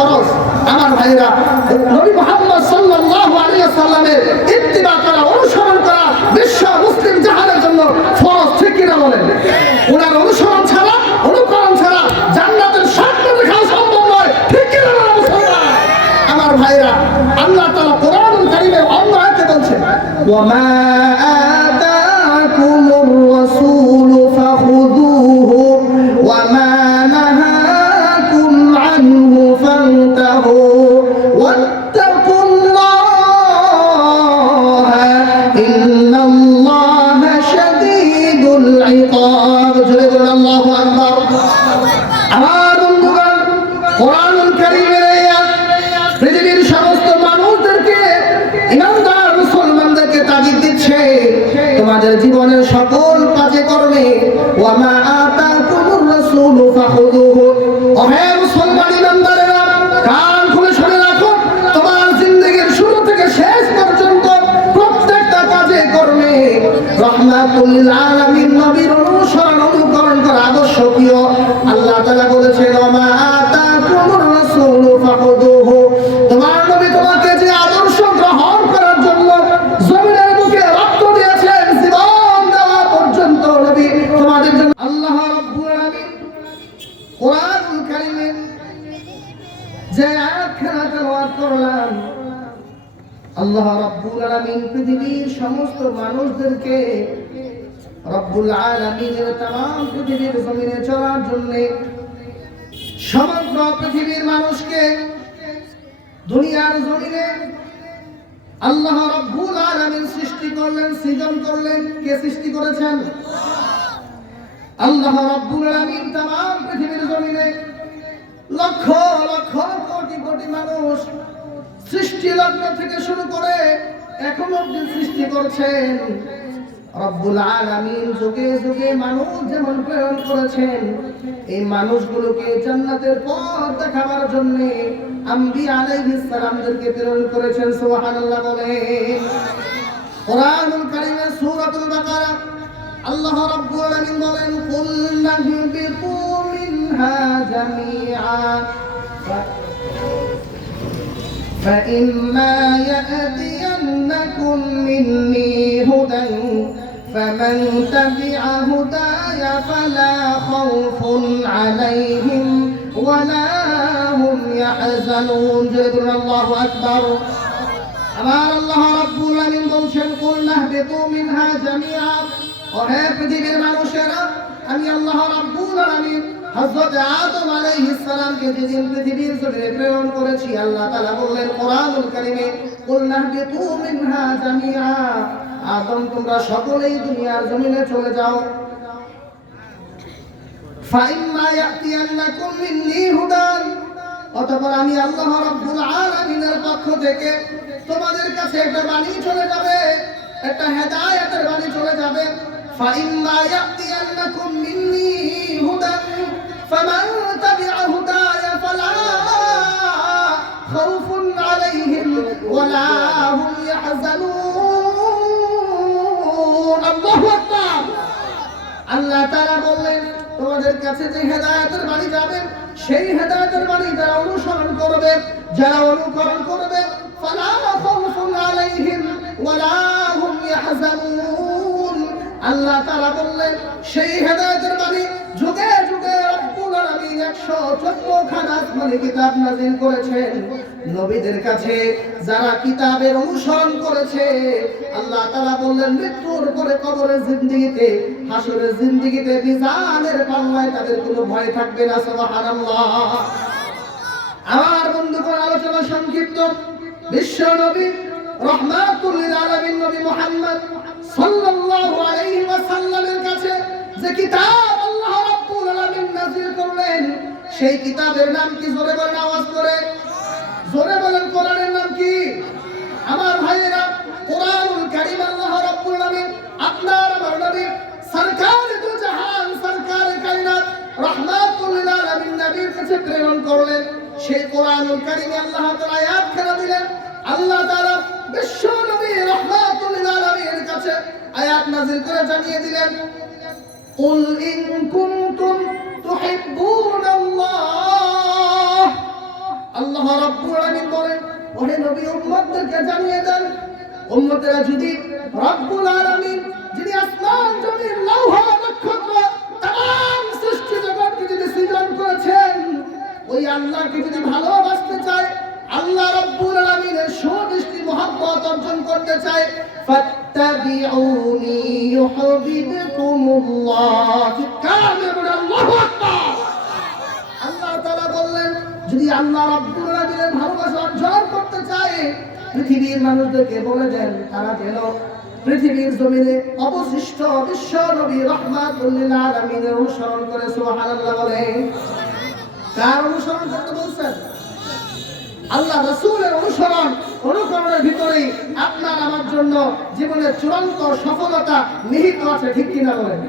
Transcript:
ফরজ। আমার ভাইরা, নবী মুহাম্মদ সাল্লাল্লাহু আলাইহি ওয়াসাল্লামের ইত্তিবা করা, অনুসরণ করা বিশ্ব মুসলিম জাহানের জন্য ফরজ, ঠিক কিনা বলেন? ওনার অনুসরণ ছাড়া, অনুকরণ ছাড়া জান্নাতের স্বপ্ন দেখা সম্ভব নয়, ঠিক কিনা বলেন মুসলমান? আমার ভাইরা, আল্লাহ তাআলা কোরআনুল কারীমের অন্য আয়াতে বলছেন, ওয়া মা আতাকুমুর রাসূলু ফাখুযুহু ওয়া মা নাহাকুম আনহু ফান্তাহু ওয়াত্তাকুল্লাহা ইন্নাল্লাহা শাদীদুল ইকাব। জোরে বলুন আল্লাহু আকবার। আমার বন্ধুগণ, কোরআনুল কারীমের এই আয়াত পৃথিবীর সমস্ত মানুষদেরকে, ইমানদার মুসলমানদেরকে তাগিদ দিচ্ছে, তোমাদের জীবনের সকল কাজে কর্মে ওয়া মা আতাকুমুর রাসূলু ফাখুযুহু, ওহে মুসলমান ইমানদারেরা, কান খুলে শুনে রাখো, তোমার জিন্দেগীর শুরু থেকে শেষ পর্যন্ত প্রত্যেকটা কাজে কর্মে রাহমাতুল লিল আলামিন নবীর অনুসরণ, অনুকরণ করা আবশ্যকীয়। আল্লাহ তাআলা বলেছেন, ওয়া মা আতাকুমুর রাসূলু ফাখুযুহু, তোমার নবী তোমাকে যে আদর্শ গ্রহণ করার জন্য জমিনের বুকে রক্ত দিয়েছেন, জীবন দেওয়া পর্যন্ত নবী তোমাদের জন্য। আল্লাহ রাব্বুল আলামিন কোরআনুল কারীমে যে আয়াতখানা তেলাওয়াত করলাম, আল্লাহ রাব্বুল আলামিন পৃথিবীর সমস্ত মানুষদেরকে, রব্বুল আলামিনের তামাম পৃথিবীর জমিনে চলার জন্য সমগ্র পৃথিবীর মানুষকে দুনিয়ার জমিনে আল্লাহ রাব্বুল আলামিন সৃষ্টি করলেন, সৃজন করলেন। কে সৃষ্টি করেছেন? আল্লাহ রাব্বুল আলামিন তামাম পৃথিবীর জমিনে লক্ষ লক্ষ কোটি কোটি মানুষ সৃষ্টি লগ্ন থেকে শুরু করে এখন অবধি সৃষ্টি করছেন। রব্বুল আলামিন যুগে যুগে মানুষ যেমন প্রেরণ করেছেন, এই মানুষগুলোকে জান্নাতের পথ দেখাবার জন্য আম্বিয়া আলাইহিস সালামদেরকে প্রেরণ করেছেন। সুবহানাল্লাহ বলেন। কোরআনুল কারীমের সূরাতুল বাকারা আল্লাহ রাব্বুল আলামিন বলেন, কুল নাহবিতু মিনহা জামিআ فإما يأتينكم مني هدى فمن تبع هداي فلا خوف عليهم ولا هم يحزنون। الله أكبر। আমার আল্লাহ রাব্বুল আলামিন বলছেন, কুল নাহবিতু মিনহা জামিআ, ওহে পৃথিবীর মানুষেরা, আমি আল্লাহ রাব্বুল আলামিন হযরত আদম আলাইহিস সালামকে যেদিন পৃথিবীর জমিনে প্রেরণ করেছি, আল্লাহ তাআলা বললেন কোরআনুল কারীমে, কুল নাহবিতু মিনহা জামিআ, আদম তোমরা সকলেই দুনিয়ার জমিনে চলে যাও। ফাইম্মা ইয়াতিয়ান্নাকুম মিন্নী হুদান, অতঃপর আমি আল্লাহ রাব্বুল আলামিনের পক্ষ থেকে তোমাদের কাছে একটা বাণী চলে যাবে, একটা হেদায়েতের বাণী চলে যাবে। ফাইম্মা ইয়াতিয়ান্নাকুম মিন্নী হুদান ফামান তাবিআ হুদায়া ফালা খাউফুন আলাইহিম ওয়ালা হুম ইয়াহজানুন। আল্লাহু আকবার। আল্লাহ তাআলা বললেন, তোমাদের কাছে যে হেদায়েতের বাণী যাবে, সেই হেদায়েতের বাণী যারা অনুসরণ করবে, যারা অনুকরণ করবে, ফালা খাউফুন আলাইহিম ওয়ালা হুম ইয়াহজানুন। আল্লাহ তাআলা বললেন, সেই হেদায়েতের বাণী যুগে যুগে রব্বুল আলামিন 114 খানা আসমানি কিতাব নাযিল করেছেন। নবীদের কাছে যারা কিতাবের অনুসরণ করেছে, আল্লাহ তাআলা বললেন, মৃত্যুর পরে কবরের জিন্দেগিতে, হাসরের জিন্দেগিতে, মিজানের পাল্লায় তাদের কোনো ভয় থাকবে না। সুবহানাল্লাহ। আমার বন্ধুগণ, আলোচনা সংক্ষিপ্ত। বিশ্ব নবী রাহমাতুল লিল আলামিন নবী মুহাম্মদ সাল্লাল্লাহু আলাইহি ওয়াসাল্লামের কাছে যে কিতাব আল্লাহ রাব্বুল আলামিন নাযিল করলেন, সেই কিতাবের নাম কি? জোরে বলেন, আওয়াজ করে জোরে বলেন, কোরআনের নাম কি? আমার ভাইয়েরা, কোরআনুল কারীম আল্লাহ রাব্বুল আলামিন আপনার আমার নবী সরকারে দু জাহান, সরকারে কায়নাত, রাহমাতুল লিল আলামিন নবীর কাছে প্রেরণ করলেন। সেই কোরআনুল কারীমে আল্লাহ তাআলা আয়াত খেলা দিলেন। আল্লাহ তাআলা বিশ্ব নবী রাহমাতুল লিল আলামিনের কাছে আয়াত নাযিল করে জানিয়ে দিলেন, কুল ইন কুনতুম তুহিব্বুনাল্লাহ। আল্লাহ আল্লাহ রাব্বুল আলামিন বলেন, ওহে নবী উম্মতদেরকে জানিয়ে দেন, উম্মতেরা যদি রাব্বুল আলামিন যিনি আসমান জমিন লৌহ নক্ষত্র তাম সৃষ্টি জগৎকে যদি সৃজন করেছেন, ওই আল্লাহকে যদি ভালোবাসতে চায়, আল্লাহ রাব্বুল আলামিনের সুদৃষ্টি মহব্বত অর্জন করতে চায়, ফাত্তাবিউনি ইউহিব্বুকুমুল্লাহ। আল্লাহু আকবার। আল্লাহ তাআলা বললেন, যদি আল্লাহ রাব্বুল আলামিনের ভালোবাসা অর্জন করতে চায়, পৃথিবীর মানুষদেরকে বলে দেন তারা যেন পৃথিবীর জমিনে অবশিষ্ট বিশ্ব নবী রাহমাতুল লিল আলামিনের অনুসরণ করে। সুবহানাল্লাহ বলেন। কার অনুসরণ করতে বলছেন? আল্লাহ রাসূলের অনুকরণের ভিতরেই আপনার আমার জন্য জীবনের চূড়ান্ত সফলতা নিহিত আছে, ঠিক কিনা বলেন?